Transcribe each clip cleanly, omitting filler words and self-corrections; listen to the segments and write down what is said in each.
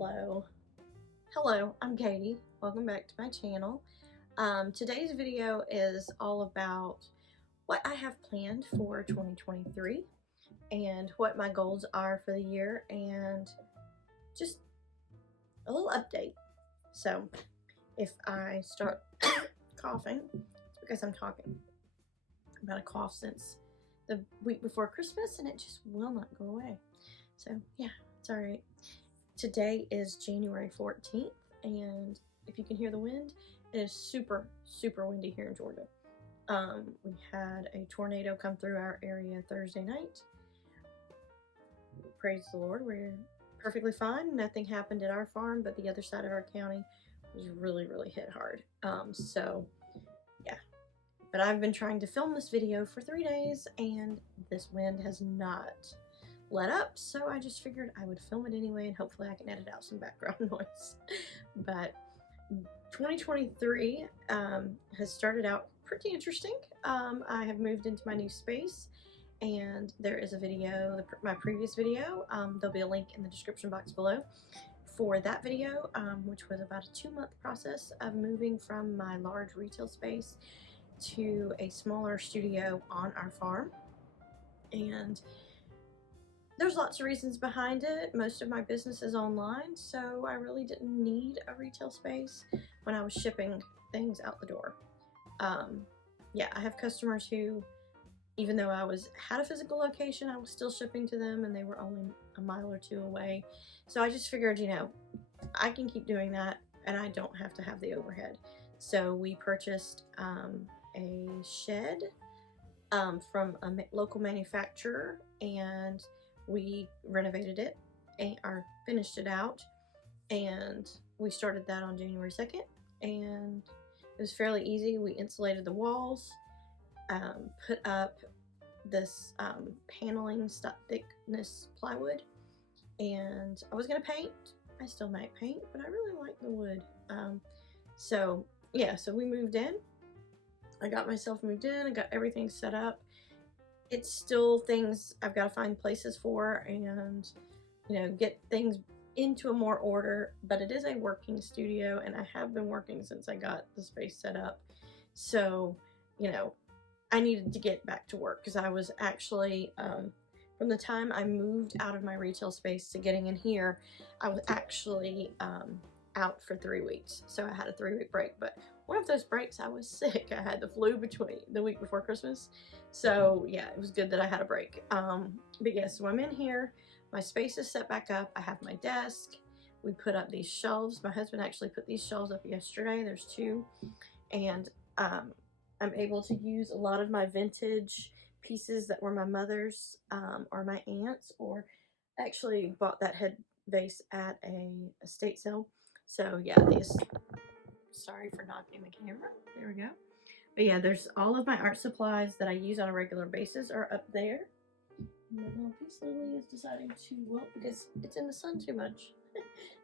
Hello, I'm Katie. Welcome back to my channel. Today's video is all about what I have planned for 2023 and what my goals are for the year and just a little update. So if I start coughing, it's because I'm talking about a cough since the week before Christmas and it just will not go away. So yeah, it's alright. Today is January 14th, and if you can hear the wind, it is super, super windy here in Georgia. We had a tornado come through our area Thursday night. Praise the Lord, we're perfectly fine. Nothing happened at our farm, but the other side of our county was really, really hit hard. So yeah. But I've been trying to film this video for 3 days, and this wind has not let up, so I just figured I would film it anyway, and hopefully I can edit out some background noise. But 2023 has started out pretty interesting. I have moved into my new space, and there is a video, my previous video, there'll be a link in the description box below for that video, which was about a 2-month process of moving from my large retail space to a smaller studio on our farm. And there's lots of reasons behind it. Most of my business is online, so I really didn't need a retail space when I was shipping things out the door. Yeah, I have customers who, even though I had a physical location, I was still shipping to them, and they were only a mile or 2 away. So I just figured, you know, I can keep doing that, and I don't have to have the overhead. So we purchased a shed from a local manufacturer, and we renovated it or finished it out, and we started that on January 2nd, and it was fairly easy. We insulated the walls, put up this paneling thickness plywood, and I was gonna paint. I still might paint, but I really like the wood. So yeah, so we moved in. I got myself moved in, I got everything set up. It's still things I've got to find places for and, you know, get things into a more order, but it is a working studio, and I have been working since I got the space set up. So, you know, I needed to get back to work because I was actually, from the time I moved out of my retail space to getting in here, I was actually out for 3 weeks. So I had a 3-week break, but one of those breaks I was sick. I had the flu between the week before Christmas. So yeah, it was good that I had a break. But yeah, so I'm in here. My space is set back up. I have my desk. We put up these shelves. My husband actually put these shelves up yesterday. There's 2. And I'm able to use a lot of my vintage pieces that were my mother's or my aunt's, or actually bought that head vase at a estate sale. So yeah, these, sorry for knocking the camera. There we go. But yeah, there's all of my art supplies that I use on a regular basis are up there. And my little peace lily is deciding to wilt because it's in the sun too much.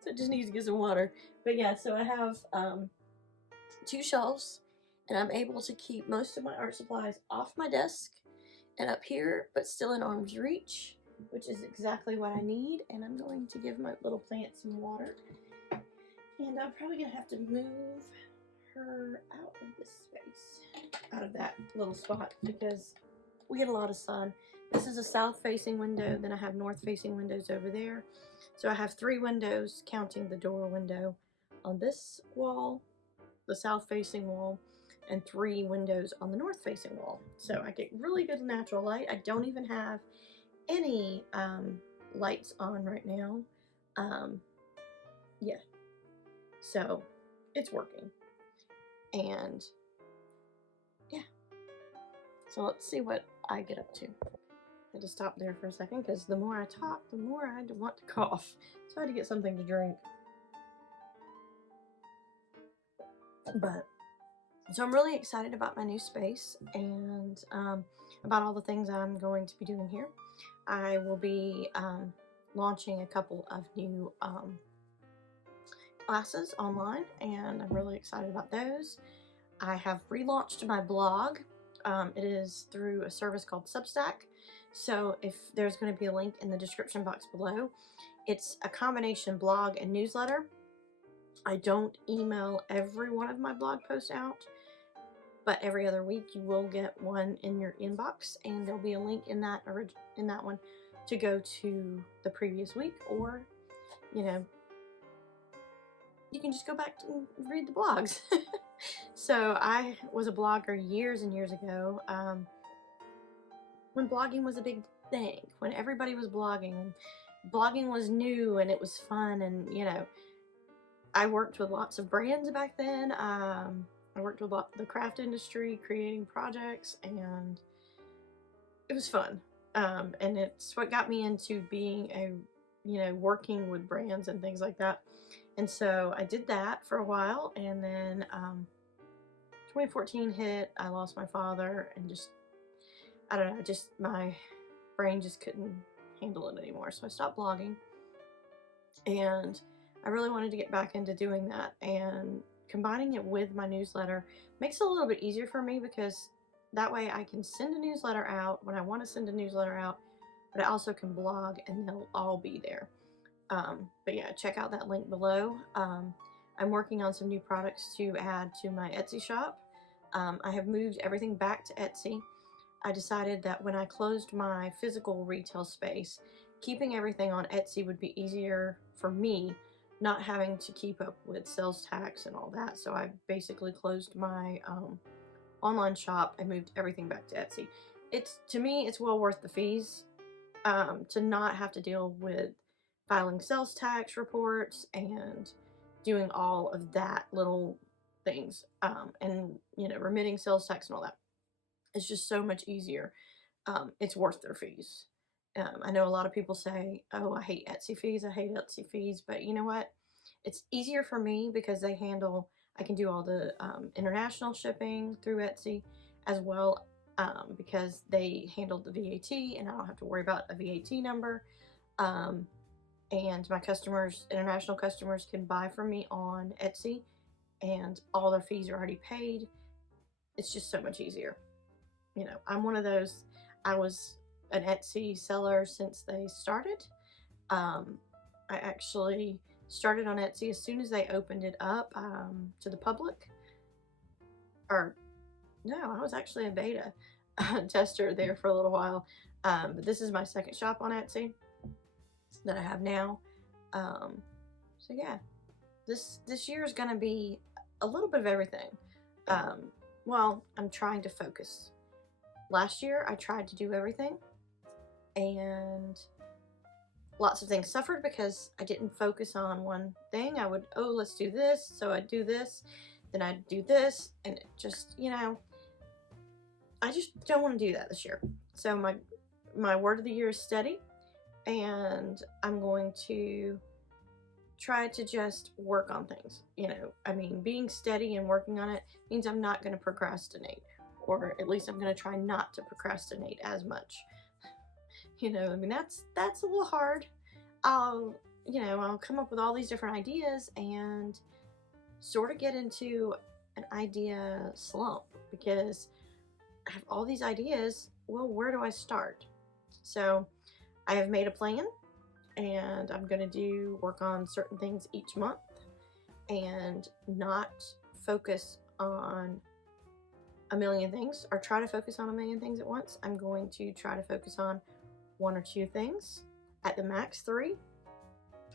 So it just needs to get some water. But yeah, so I have 2 shelves, and I'm able to keep most of my art supplies off my desk and up here, but still in arm's reach, which is exactly what I need. And I'm going to give my little plant some water. And I'm probably going to have to move her out of this space, out of that little spot, because we get a lot of sun. This is a south-facing window, then I have north-facing windows over there. So I have 3 windows, counting the door window on this wall, the south-facing wall, and 3 windows on the north-facing wall. So I get really good natural light. I don't even have any lights on right now. Yeah. So it's working. And yeah, so let's see what I get up to. I had to stop there for a second because the more I talk, the more I want to cough. So I had to get something to drink. But so I'm really excited about my new space and about all the things I'm going to be doing here. I will be launching a couple of new classes online, and I'm really excited about those. I have relaunched my blog. It is through a service called Substack. So if there's going to be a link in the description box below, it's a combination blog and newsletter. I don't email every one of my blog posts out, but every other week you will get one in your inbox, and there'll be a link in that one to go to the previous week, or you know, you can just go back and read the blogs. So I was a blogger years and years ago, when blogging was a big thing, when everybody was blogging, and blogging was new and it was fun, and you know, I worked with lots of brands back then. I worked with the craft industry, creating projects, and it was fun. And it's what got me into being working with brands and things like that. And so I did that for a while, and then 2014 hit, I lost my father, and just, I don't know, just my brain just couldn't handle it anymore. So I stopped blogging, and I really wanted to get back into doing that, and combining it with my newsletter makes it a little bit easier for me, because that way I can send a newsletter out when I want to send a newsletter out, but I also can blog and they'll all be there. But yeah, check out that link below. I'm working on some new products to add to my Etsy shop. I have moved everything back to Etsy. I decided that when I closed my physical retail space, keeping everything on Etsy would be easier for me, not having to keep up with sales tax and all that. So I basically closed my online shop and moved everything back to Etsy. To me, it's well worth the fees to not have to deal with filing sales tax reports and doing all of that little things, and remitting sales tax and all that. It's just so much easier. It's worth their fees. I know a lot of people say, oh, I hate Etsy fees, but you know what? It's easier for me because I can do all the international shipping through Etsy as well, because they handled the VAT, and I don't have to worry about a VAT number. And my international customers, can buy from me on Etsy, and all their fees are already paid. It's just so much easier. I'm one of those. I was an Etsy seller since they started. I actually started on Etsy as soon as they opened it up to the public. Or no, I was actually a beta tester there for a little while. But this is my second shop on Etsy that I have now. So yeah, this year is going to be a little bit of everything. Well, I'm trying to focus. Last year I tried to do everything, and lots of things suffered because I didn't focus on one thing. I would, oh, let's do this, so I'd do this, then I'd do this, and it just, I just don't want to do that this year. So my word of the year is steady, and I'm going to try to just work on things. Being steady and working on it means I'm not going to procrastinate, or at least I'm going to try not to procrastinate as much. That's a little hard. I'll come up with all these different ideas and sort of get into an idea slump, because I have all these ideas. Well, where do I start? So I have made a plan, and I'm going to work on certain things each month and not focus on a million things, or try to focus on a million things at once. I'm going to try to focus on 1 or 2 things, at the max 3,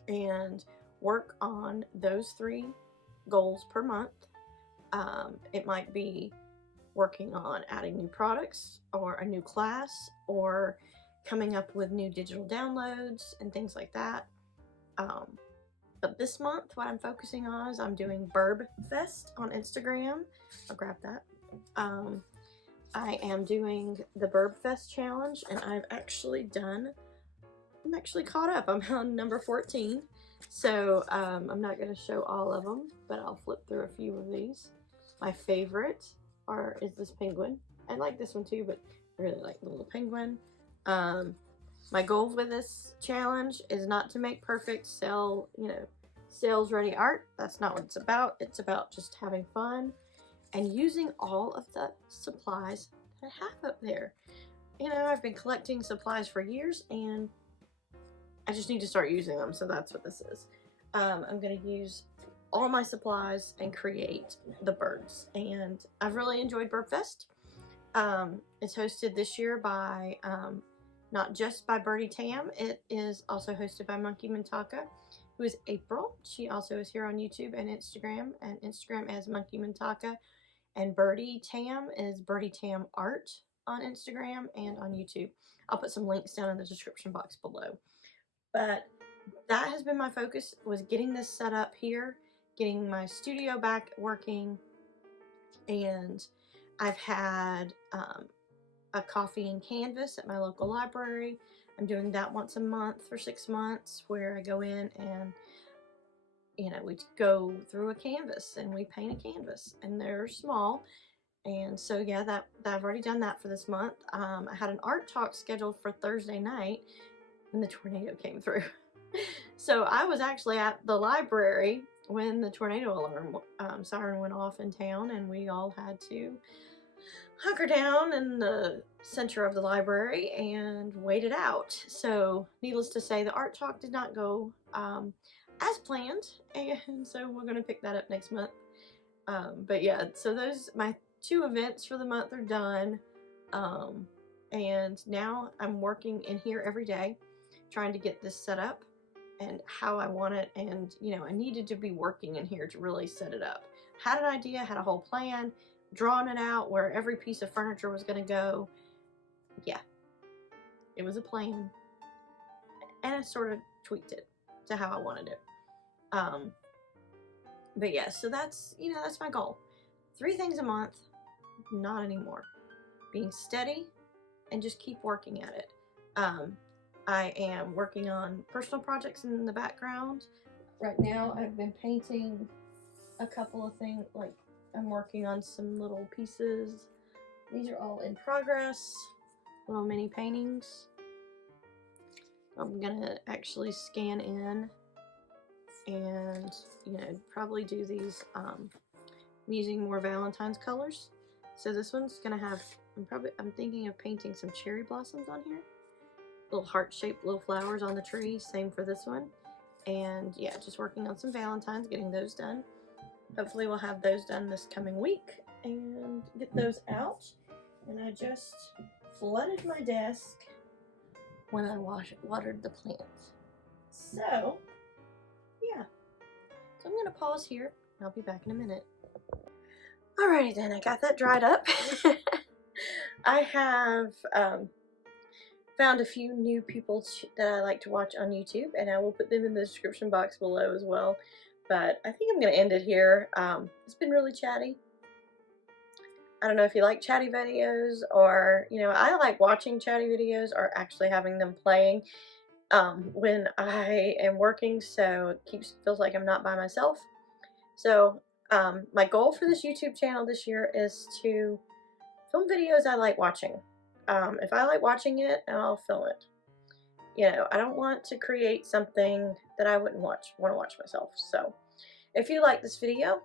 and work on those 3 goals per month. It might be working on adding new products, or a new class, or coming up with new digital downloads and things like that. But this month, what I'm focusing on is I'm doing Burb Fest on Instagram. I'll grab that. I am doing the Burb Fest challenge, and I'm actually caught up. I'm on number 14. So I'm not going to show all of them, but I'll flip through a few of these. My favorite is this penguin. I like this one too, but I really like the little penguin. My goal with this challenge is not to make perfect sales ready art. That's not what it's about. It's about just having fun and using all of the supplies that I have up there. You know, I've been collecting supplies for years and I just need to start using them, so that's what this is. I'm going to use all my supplies and create the birds, and I've really enjoyed BirdFest. It's hosted this year by not just by Birdie Tam, it is also hosted by MonkeyMintaka, who is April. She also is here on YouTube and Instagram as MonkeyMintaka, and Birdie Tam is Birdie Tam Art on Instagram and on YouTube. I'll put some links down in the description box below. But that has been my focus, was getting this set up here, getting my studio back working, and I've had a coffee and canvas at my local library. I'm doing that once a month for 6 months, where I go in and, you know, we go through a canvas and we paint a canvas, and they're small. And so yeah, that I've already done that for this month. I had an art talk scheduled for Thursday night when the tornado came through. So I was actually at the library when the tornado alarm siren went off in town, and we all had to hunker down in the center of the library and wait it out. So needless to say, the art talk did not go as planned, and so we're going to pick that up next month. But yeah, so those, my 2 events for the month are done, and now I'm working in here every day trying to get this set up and how I want it. And you know, I needed to be working in here to really set it up. Had an idea, had a whole plan, drawn it out where every piece of furniture was going to go. Yeah, it was a plan, and I sort of tweaked it to how I wanted it. But yeah, so that's, you know, that's my goal. 3 things a month, not anymore. Being steady and just keep working at it. I am working on personal projects in the background. Right now I've been painting a couple of things, like I'm working on some little pieces. These are all in progress, little mini paintings. I'm gonna actually scan in and, you know, probably do these. I'm using more Valentine's colors. So this one's gonna have, I'm thinking of painting some cherry blossoms on here. Little heart-shaped little flowers on the tree. Same for this one. And yeah, just working on some Valentines, getting those done. Hopefully we'll have those done this coming week and get those out. And I just flooded my desk when I watered the plants. So yeah, so I'm gonna pause here and I'll be back in a minute. Alrighty then, I got that dried up. I have found a few new people that I like to watch on YouTube, and I will put them in the description box below as well. But I think I'm going to end it here. It's been really chatty. I don't know if you like chatty videos, or, you know, I like watching chatty videos or actually having them playing when I am working, so it feels like I'm not by myself. So my goal for this YouTube channel this year is to film videos I like watching. If I like watching it, I'll film it. You know, I don't want to create something that I wouldn't want to watch myself. So if you like this video,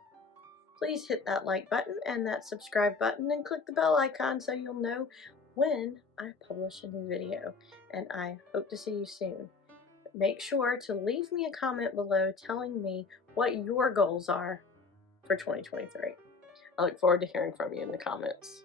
please hit that like button and that subscribe button and click the bell icon so you'll know when I publish a new video. And I hope to see you soon. Make sure to leave me a comment below telling me what your goals are for 2023. I look forward to hearing from you in the comments.